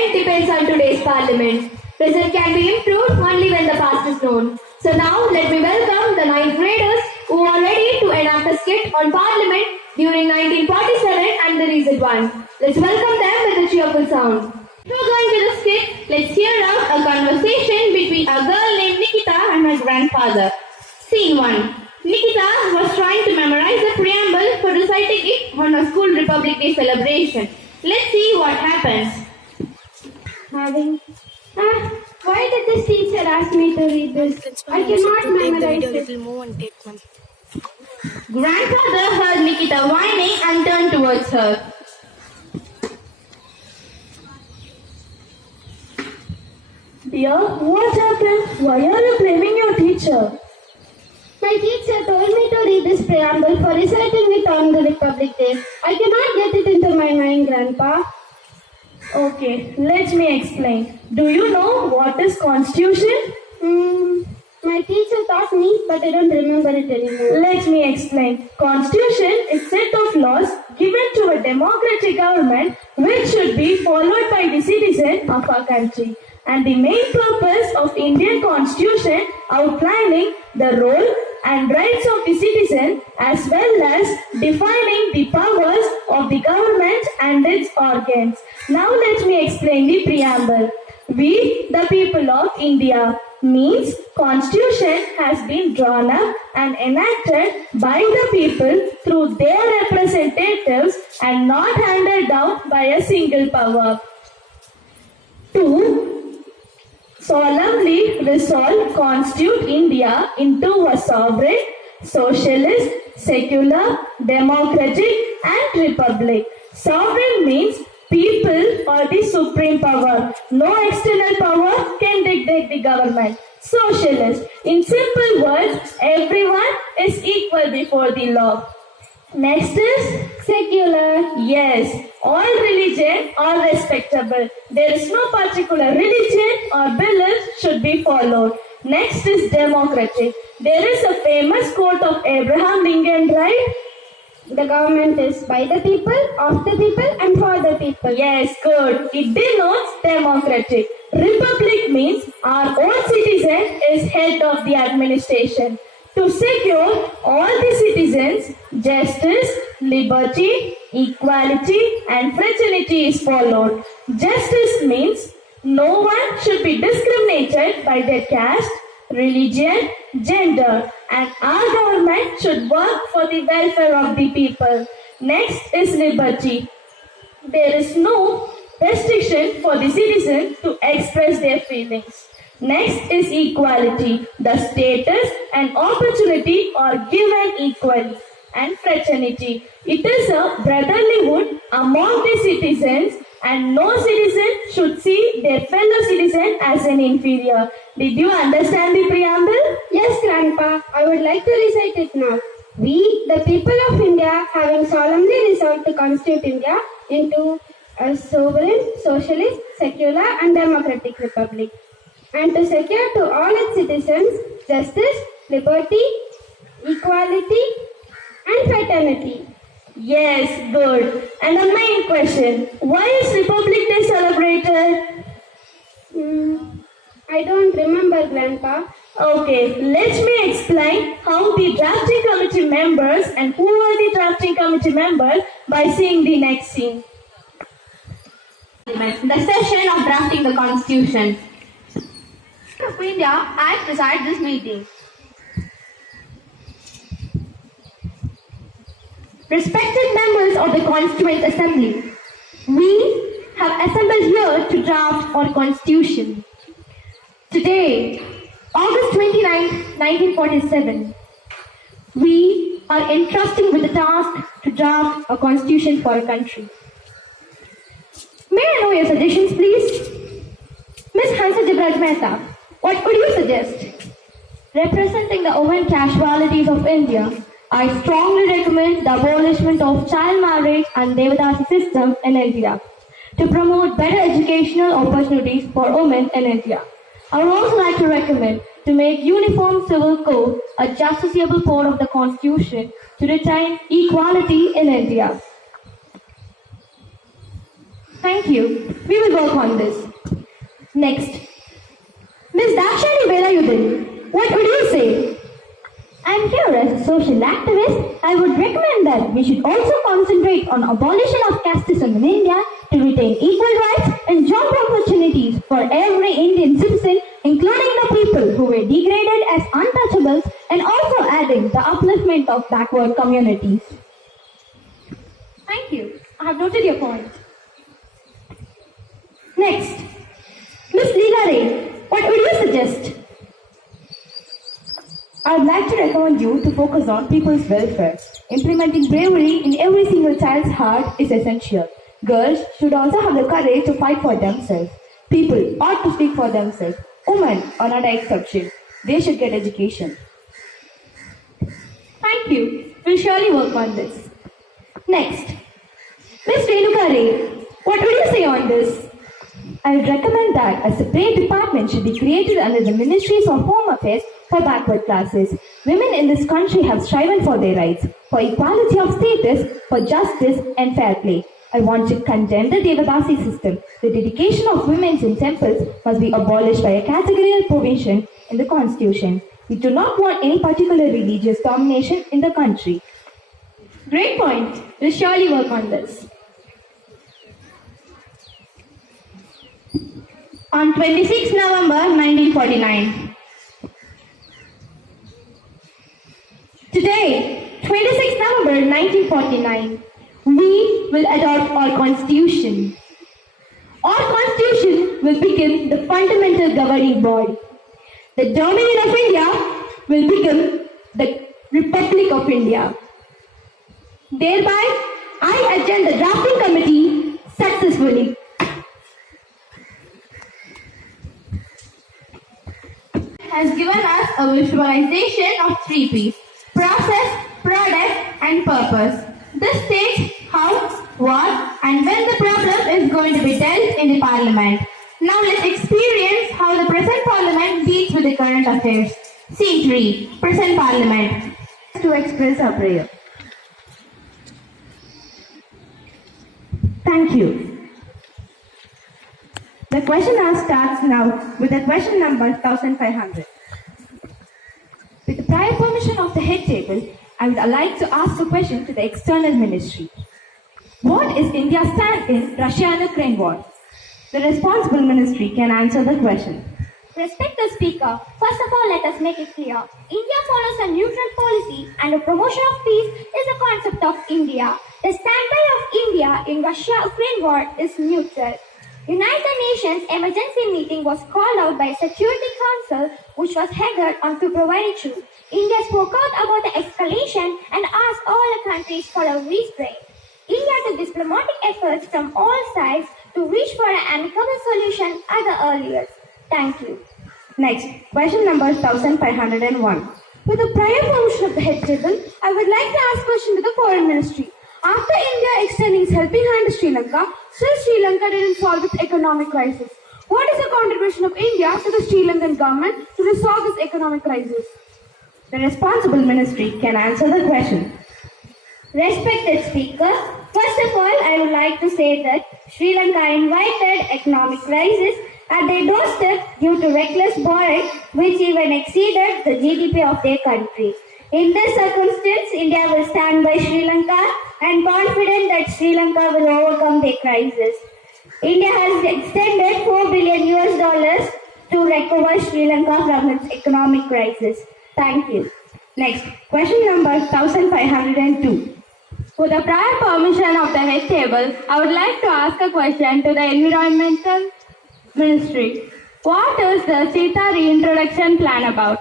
present depends on today's parliament. Present can be improved only when the past is known. So now let me welcome the ninth graders who are ready to enact a skit on parliament during 1947 and the recent one. Let's welcome them with a cheerful sound. Before going to the skit, let's hear out a conversation between a girl named Nikita and her grandfather. Scene 1. Nikita was trying to memorize the preamble for reciting it on a school Republic Day celebration. Let's see what happens. Why did this teacher ask me to read this? I cannot memorize it. Grandfather heard Nikita whining and turned towards her. Dear, what happened? Why are you blaming your teacher? My teacher told me to read this preamble for reciting it on the Republic Day. I cannot get it into my mind, Grandpa. Okay, let me explain. Do you know what is Constitution? My teacher taught me, but I don't remember it anymore. Let me explain. Constitution is a set of laws given to a democratic government which should be followed by the citizen of our country. And the main purpose of Indian Constitution outlining the role and rights of the citizen as well as defining the powers of the government and its organs. Now let me explain the preamble. We, the people of India, means Constitution has been drawn up and enacted by the people through their representatives and not handed down by a single power. 2. Solemnly resolve constitute India into a sovereign, socialist, secular, democratic and republic. Sovereign means people are the supreme power. No external power can dictate the government. Socialist. In simple words, everyone is equal before the law. Next is secular. Yes, all religion are respectable. There is no particular religion or belief should be followed. Next is democratic. There is a famous quote of Abraham Lincoln, right? The government is by the people, of the people and for the people. Yes, good. It denotes democratic. Republic means our own citizen is head of the administration. To secure all the citizens, justice, liberty, equality and fraternity is followed. Justice means no one should be discriminated by their caste, religion, gender, and our government should work for the welfare of the people. Next is liberty. There is no restriction for the citizen to express their feelings. Next is equality. The status and opportunity are given equally. And fraternity. It is a brotherlyhood among the citizens and no citizen should see their fellow citizen as an inferior. Did you understand the preamble? Yes, Grandpa. I would like to recite it now. We, the people of India, having solemnly resolved to constitute India into a sovereign, socialist, secular and democratic republic, and to secure to all its citizens justice, liberty, equality and fraternity. Yes, good. And the main question, why is Republic Day celebrated? I don't remember, Grandpa. Okay, let me explain how the drafting committee members and who are the drafting committee members by seeing the next scene. The session of drafting the Constitution. Of India has presided this meeting. Respected members of the Constituent Assembly, we have assembled here to draft our Constitution. Today, August 29, 1947, we are entrusted with the task to draft a Constitution for our country. May I know your suggestions, please? Ms. Hansa Jibraj Mehta, what would you suggest? Representing the women casualties of India, I strongly recommend the abolishment of child marriage and Devadasi system in India to promote better educational opportunities for women in India. I would also like to recommend to make uniform civil code a justiciable part of the Constitution to retain equality in India. Thank you. We will work on this. Next, Ms. Dakshani Velayudin, what would you say? I'm here as a social activist. I would recommend that we should also concentrate on abolition of casteism in India to retain equal rights and job opportunities for every Indian citizen, including the people who were degraded as untouchables, and also adding the upliftment of backward communities. Thank you. I have noted your point. Next, Ms. Leela Ray, what would you suggest? I would like to recommend you to focus on people's welfare. Implementing bravery in every single child's heart is essential. Girls should also have the courage to fight for themselves. People ought to speak for themselves. Women are not an exception. They should get education. Thank you. We'll surely work on this. Next, Ms. Renuka Ray, what would you say on this? I would recommend that a separate department should be created under the Ministries of Home Affairs for backward classes. Women in this country have striven for their rights, for equality of status, for justice and fair play. I want to condemn the Devadasi system. The dedication of women in temples must be abolished by a categorical provision in the constitution. We do not want any particular religious domination in the country. Great point. We'll surely work on this. On 26 November 1949. Today, 26 November 1949, we will adopt our constitution. Our constitution will become the fundamental governing body. The Dominion of India will become the Republic of India. Thereby, I adjourn the drafting committee successfully. Has given us a visualization of 3 P's: process, product, and purpose. This states how, what, and when the problem is going to be dealt in the Parliament. Now let's experience how the present Parliament deals with the current affairs. Scene 3. Present Parliament. To express our prayer. Thank you. The question hour starts now with the question number 1500. With the prior permission of the head table, I would like to ask a question to the external ministry. What is India's stand in Russia and Ukraine war? The responsible ministry can answer the question. Respected Speaker, first of all, let us make it clear. India follows a neutral policy and the promotion of peace is the concept of India. The standby of India in Russia-Ukraine war is neutral. United Nations emergency meeting was called out by Security Council, which was held on February 2. India spoke out about the escalation and asked all the countries for a restraint. India took diplomatic efforts from all sides to reach for an amicable solution at the earliest. Thank you. Next, question number 1501. With the prior permission of the head table, I would like to ask a question to the Foreign Ministry. After India extending its helping hand to Sri Lanka, still Sri Lanka didn't solve its economic crisis. What is the contribution of India to the Sri Lankan government to resolve this economic crisis? The responsible ministry can answer the question. Respected Speaker, first of all, I would like to say that Sri Lanka invited economic crisis at their doorstep due to reckless borrowing, which even exceeded the GDP of their country. In this circumstance, India will stand by Sri Lanka and confident that Sri Lanka will overcome their crisis. India has extended $4 billion to recover Sri Lanka from its economic crisis. Thank you. Next, question number 1502. With the prior permission of the head table, I would like to ask a question to the Environmental Ministry. What is the Cheetah reintroduction plan about?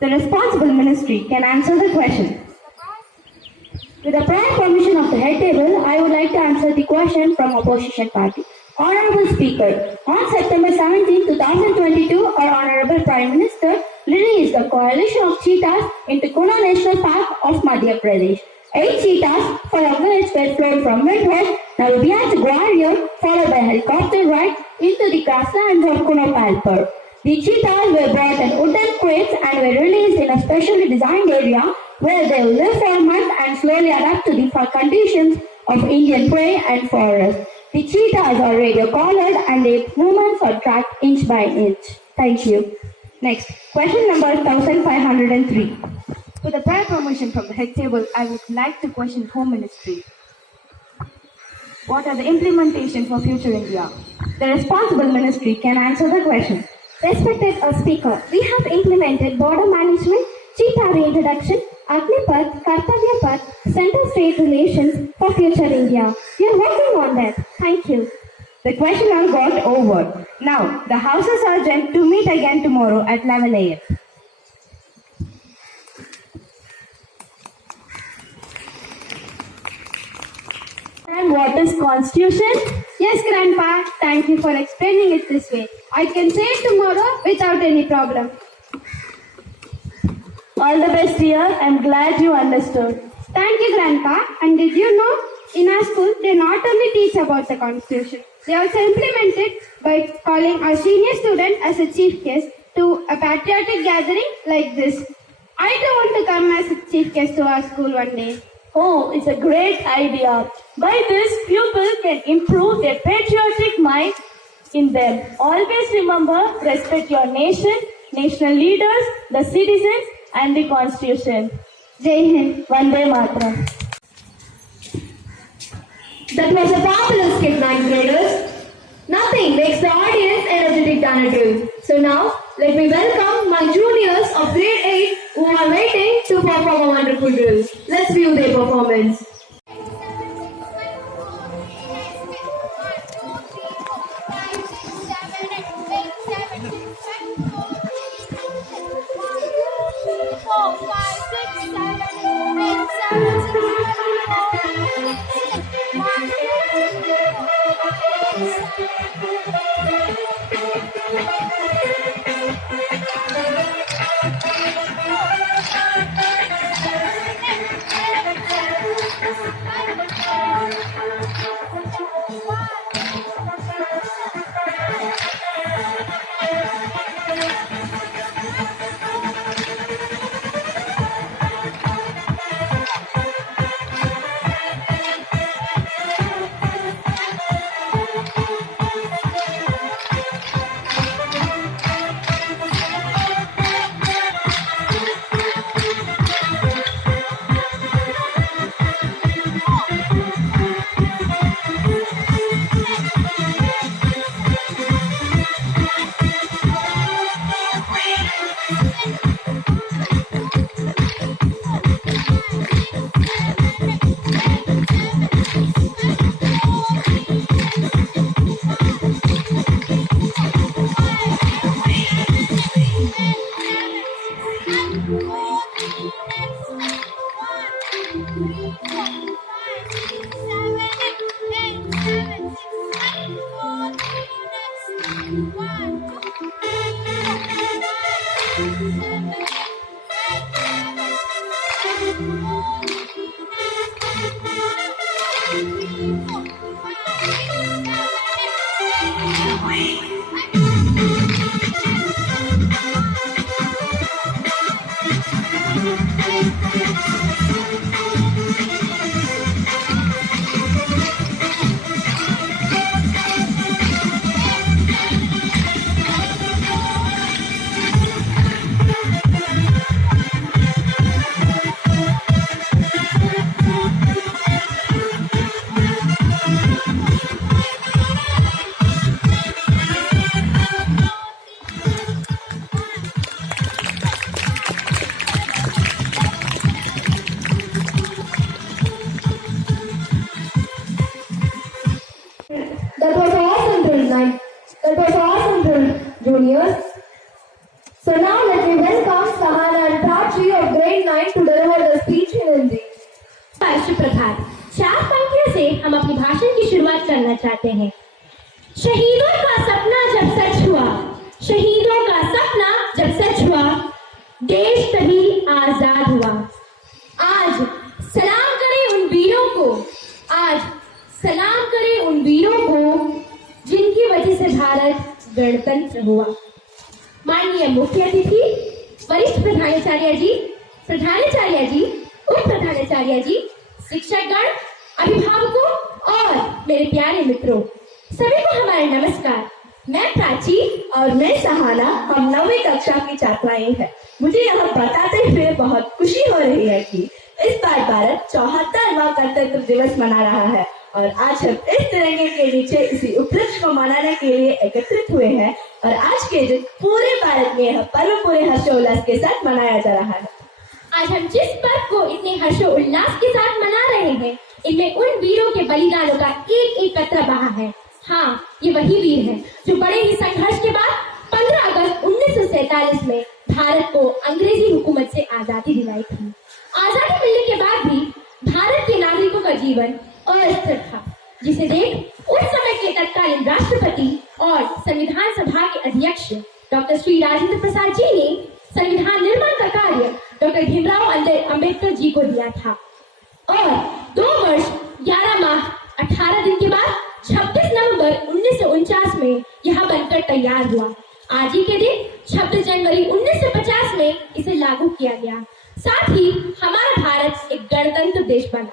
The responsible ministry can answer the question. With the prior permission of the head table, I would like to answer the question from opposition party. Honorable Speaker, on September 17, 2022, our Honorable Prime Minister released the coalition of cheetahs into Kuna National Park of Madhya Pradesh. 8 cheetahs, 4 of which were flown from Windhoek, Nalbia to Gwalior, followed by a helicopter ride into the grasslands of Kuna-Palpur. The cheetahs were brought in wooden crates and were released in a specially designed area where they will live for a month and slowly adapt to the conditions of Indian prairie and forest. The cheetahs are radio collared and their movements are tracked inch by inch. Thank you. Next, question number 1503. With a prior permission from the head table, I would like to question Home Ministry. What are the implementations for future India? The responsible ministry can answer the question. Respected Speaker, we have implemented border management, cheetah reintroduction, Agnipath, Kartavya Path, center-state relations for future India. We are working on that. Thank you. The question all got over. Now, the House is urgent to meet again tomorrow at 11 a.m. And what is Constitution? Yes, Grandpa. Thank you for explaining it this way. I can say it tomorrow without any problem. All the best, dear. I'm glad you understood. Thank you, Grandpa. And did you know, in our school, they not only teach about the Constitution, they also implement it by calling our senior student as a chief guest to a patriotic gathering like this. I do want to come as a chief guest to our school one day. Oh, it's a great idea. By this, pupils can improve their patriotic mind in them. Always remember, respect your nation, national leaders, the citizens, and the Constitution. Jai Hind. Vande Mataram. That was a fabulous skit, 9th graders. Nothing makes the audience energetic than a drill. So now, let me welcome my juniors of grade 8 who are waiting to perform a wonderful drill. Let's view their performance. That was awesome drill, 9. That was awesome drill, juniors. So now let me welcome Sahana and Prachi of grade 9 to deliver the speech in Hindi. सुप्रभात। 4 पंक्तियों से हम अपनी भाषण की शुरुआत करना चाहते हैं। शहीदों का सपना जब सच हुआ, शहीदों का सपना जब सच हुआ, देश तभी आजाद हुआ। आज सलाम करें उन वीरों को, आज सलाम करें उन वीरों को जिनकी वजह से भारत गणतंत्र हुआ। माननीय मुख्य अतिथि, वरिष्ठ प्रधानाचार्य जी, उप प्रधानाचार्य जी, शिक्षकगण, अभिभावकों और मेरे प्यारे मित्रों, सभी को हमारा नमस्कार। मैं प्राची और मैं सहाना, हम 9वीं कक्षा की छात्राएं हैं। मुझे यह बताते हुए बहुत खुशी हो रही है कि इस बार भारत 74वां गणतंत्र दिवस मना रहा है और आज हम इस तिरंगे के नीचे इसी उपलक्ष्य को मनाने के लिए एकत्रित हुए हैं और आज के दिन पूरे भारत में यह पर्व पूरे हर्षोल्लास के साथ मनाया जा रहा है। आज हम जिस पर्व को इतने हर्षोल्लास के साथ मना रहे हैं, इनमें उन वीरों के बलिदानों का एक एक कतरा बहा है। हाँ, ये वही वीर हैं जो बड़े ही संघर्ष के बाद 15 अगस्त 1947 में भारत को अंग्रेजी हुकूमत से आजादी दिलाई थी। आजादी मिलने के बाद भी भारत के नागरिकों का जीवन अस्थिर था, जिसे देख उस समय के तत्कालीन राष्ट्रपति और संविधान सभा के अध्यक्ष डॉक्टर श्री राजेंद्र प्रसाद जी ने संविधान निर्माण का कार्य डॉक्टर भीमराव अंबेडकर जी को दिया था और 2 वर्ष 11 माह 18 दिन के बाद 26 नवंबर 1949 में यह बनकर तैयार हुआ। आज ही के दिन 26 जनवरी 1950 में इसे लागू किया गया। साथ ही हमारा भारत एक गणतंत्र देश बना,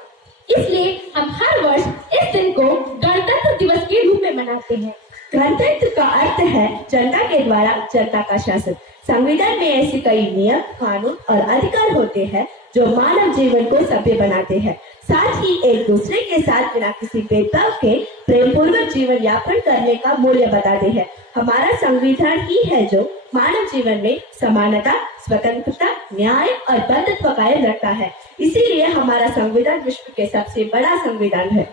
इसलिए हम हर वर्ष इस दिन को गणतंत्र दिवस के रूप में मनाते हैं। गणतंत्र का अर्थ है जनता के द्वारा जनता का शासन। संविधान में ऐसे कई नियम, कानून और अधिकार होते हैं जो मानव जीवन को सभ्य बनाते हैं, साथ ही एक दूसरे के साथ बिना किसी भेदभाव के प्रेम पूर्वक जीवन यापन करने का मूल्य बताते हैं। हमारा संविधान ही है जो मानव जीवन में समानता, स्वतंत्रता, न्याय और बंधुत्व कायम रखता है। इसीलिए हमारा संविधान विश्व के सबसे बड़ा संविधान है।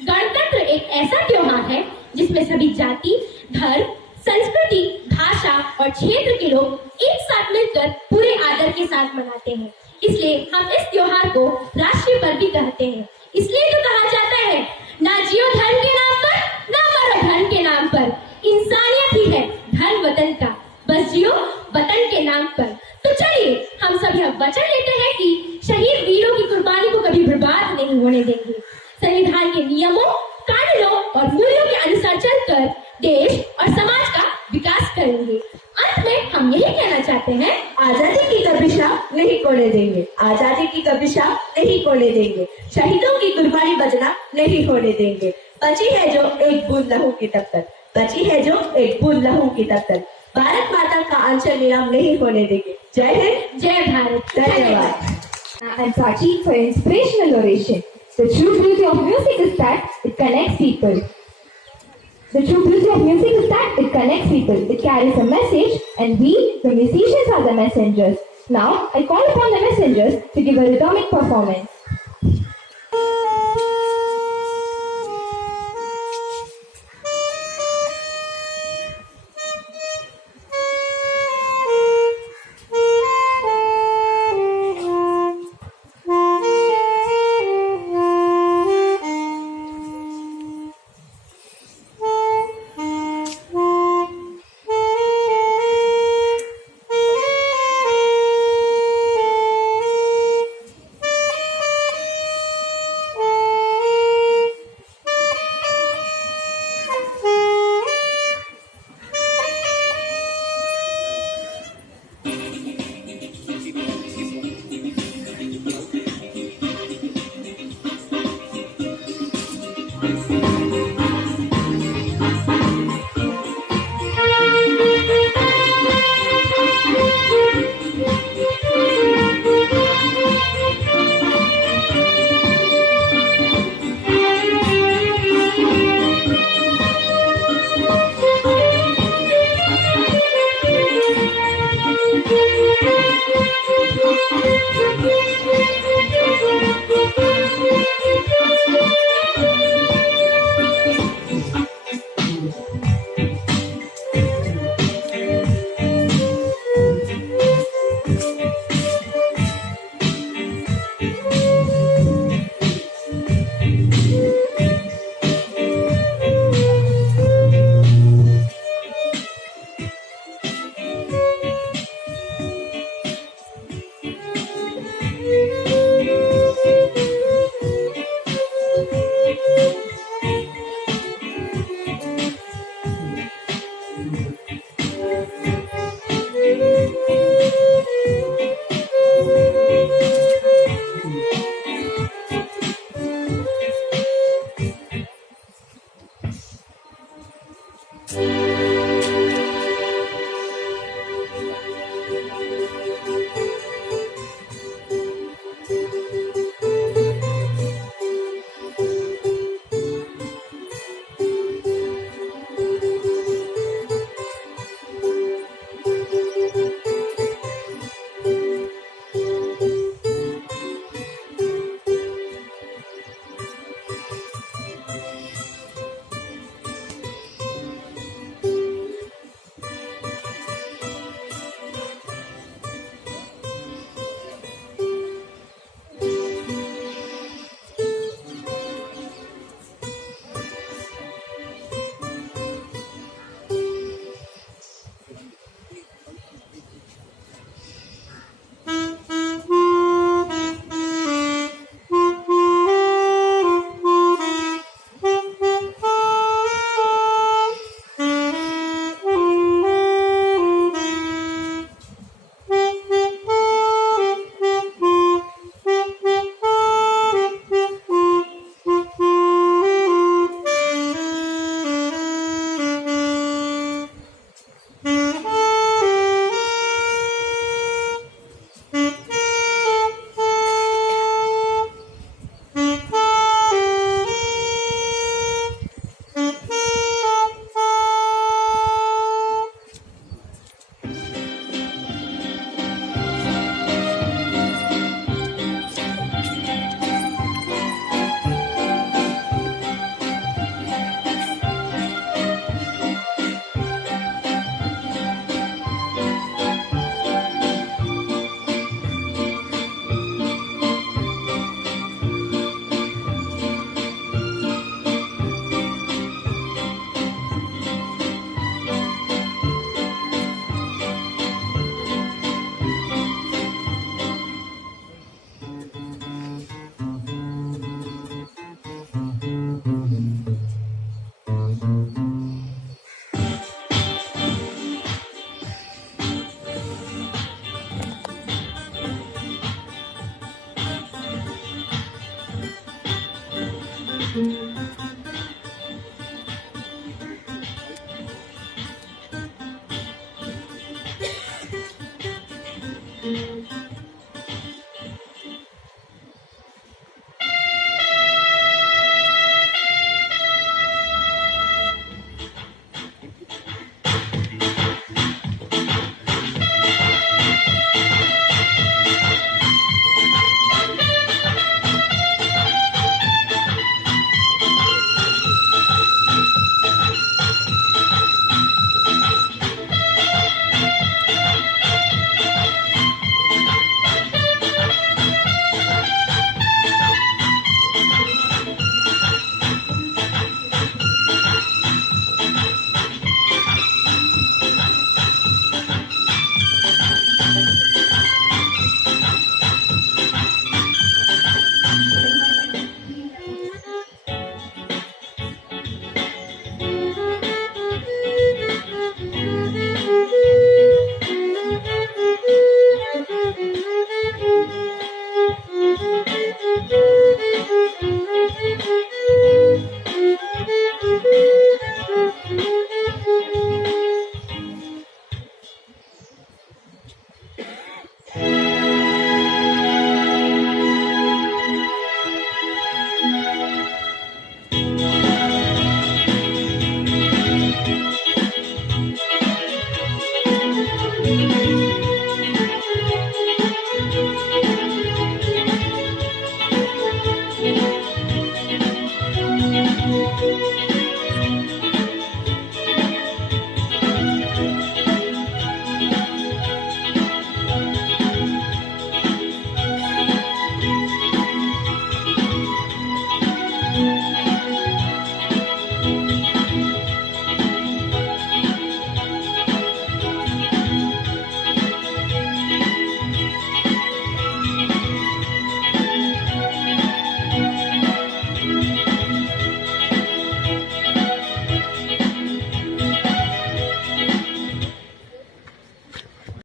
गणतंत्र एक ऐसा त्योहार है जिसमें सभी जाति, धर्म, संस्कृति, भाषा और क्षेत्र के लोग एक साथ मिलकर पूरे आदर के साथ मनाते हैं। इसलिए हम इस त्योहार को राष्ट्रीय पर्व भी कहते हैं। इसलिए तो कहा जाता है, ना जियो धर्म के नाम पर, ना मरो धर्म के नाम पर। इंसानियत ही है धर्म वतन का, बस जियो वतन के नाम पर। तो चलिए हम सब यह वचन लेते हैं कि शहीद वीरों की कुर्बानी को कभी बर्बाद नहीं होने देंगे। संविधान के नियमों, कानूनों और मूल्यों के अनुसार चलकर देश और समाज का विकास करेंगे। अंत में हम यही कहना चाहते हैं, आजादी की कभी शाम नहीं खोने देंगे, आजादी की कभी शाम नहीं खोने देंगे, शहीदों की कुर्बानी बचना नहीं होने देंगे। बची है जो एक बूंद लहू की तब तक, बची है जो एक बूंद लहू की तब तक, भारत माता का अंशल नीलाम नहीं होने देंगे। जय हिंद, जय भारत। धन्यवाद। And Prachi for inspirational oration. The true beauty of music is that it connects people. The true beauty of music is that it connects people. It carries a message, and we, the musicians, are the messengers. Now, I call upon the messengers to give a rhythmic performance.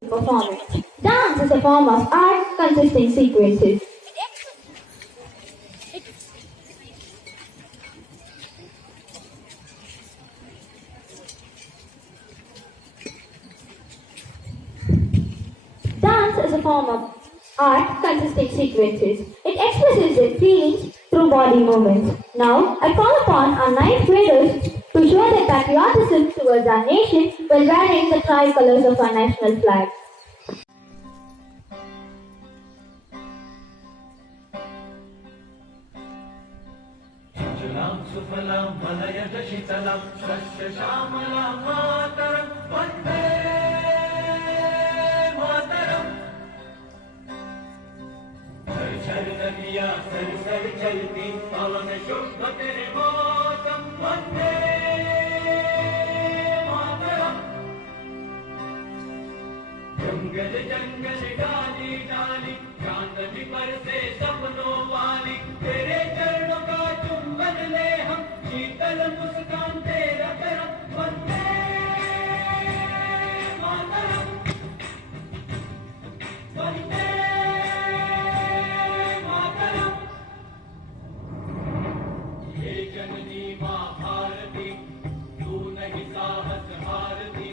Performance. Dance is a form of art consisting sequences. Dance is a form of art consisting sequences. It expresses its feelings through body movements. Now, I call upon our ninth graders to show their patriotism towards our nation while wearing the tricolors of our national flag. सुजलां सुफलां मलयजशीतलां सस्यश्यामलां मातरं वन्दे मातरम्। झर झर नदियां sir sir चलती पवन शुभ तेरे मौसम वन्दे मातरम्। जंगल जंगल डाली डाली चांदनी पर से सपनों वाली तेरे चरणों का चुंबन ले हम शीतल मुस्कान तेरा करम वंदे मातरम वंदे मातरम। हे जननी माँ भारती तू नहीं साहस हारती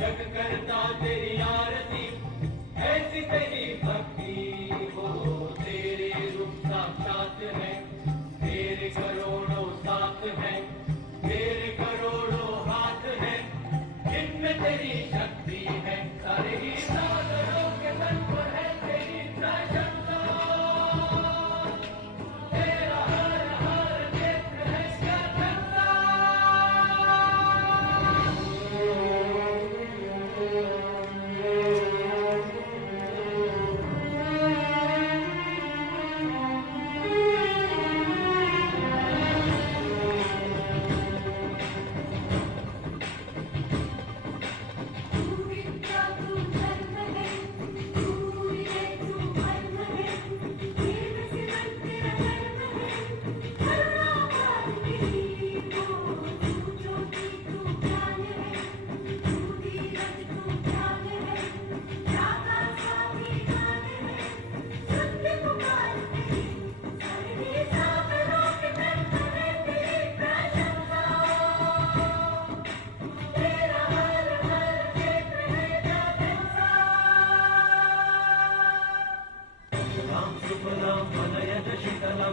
जग करता तेरी आरती ऐसी तेरी भक्ति हो तेरे रूप साक्षात है तेरे करोड़ों साथ है तेरे करोड़ों हाथ है जिनमें तेरी शक्ति है सारे ही सागरों के तट पर है तेरी प्रशंसा तेरा हर हर क्षेत्र है स्वतंत्रता। For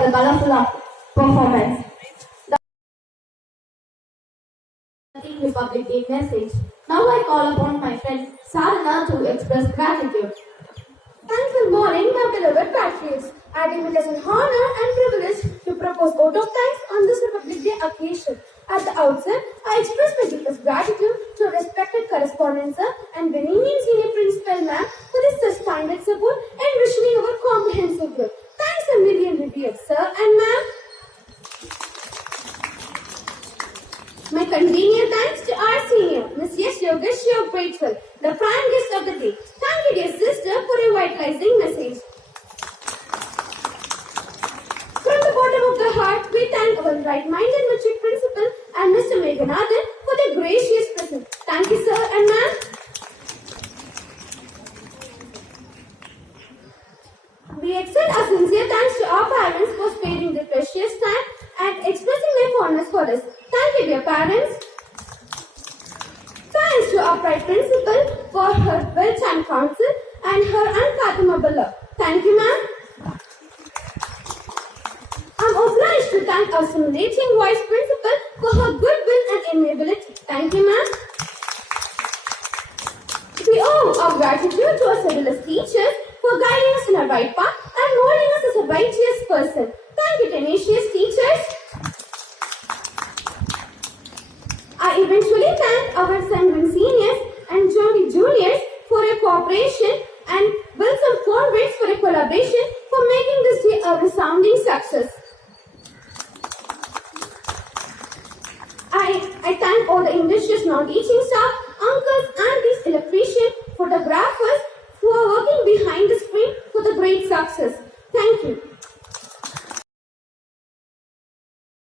the colorful performance. The Republic Day message. Now I call upon my friend Sarana to express gratitude. Thankful morning, my beloved patriots. I deem it as an honor and privilege to propose vote of thanks on this Republic Day occasion. At the outset, I express my deepest gratitude to respected correspondent sir and Benign Senior Principal ma'am for this sustained support and visioning our comprehensive growth. Thanks a million revered sir and ma'am. My convenient thanks to our senior, Miss Yes Yogesh, you are grateful, the prime guest of the day. Thank you, dear sister, for your vitalizing message. From the bottom of the heart, we thank our right-minded mature principal and Mr. Meghanathan for their gracious presence. Thank you, sir and ma'am. We extend our sincere thanks to our parents for sparing their precious time and expressing their fondness for us. Thank you, dear parents. Thanks to our pride principal for her well-timed counsel and her unfathomable love. Thank you, ma'am. I'm obliged to thank our stimulating vice principal for her goodwill and amiability. Thank you, ma'am. We owe our gratitude to our civilist teachers for guiding us in a right path and molding us as a righteous person. Thank you, tenacious teachers. I eventually thank our sanguine seniors and Jolly juniors for your cooperation and Wilson Conways for your collaboration for making this day a resounding success. I thank all the industrious non-teaching staff, uncles, aunties, electricians, photographers who are working behind the screen for the great success. Thank you.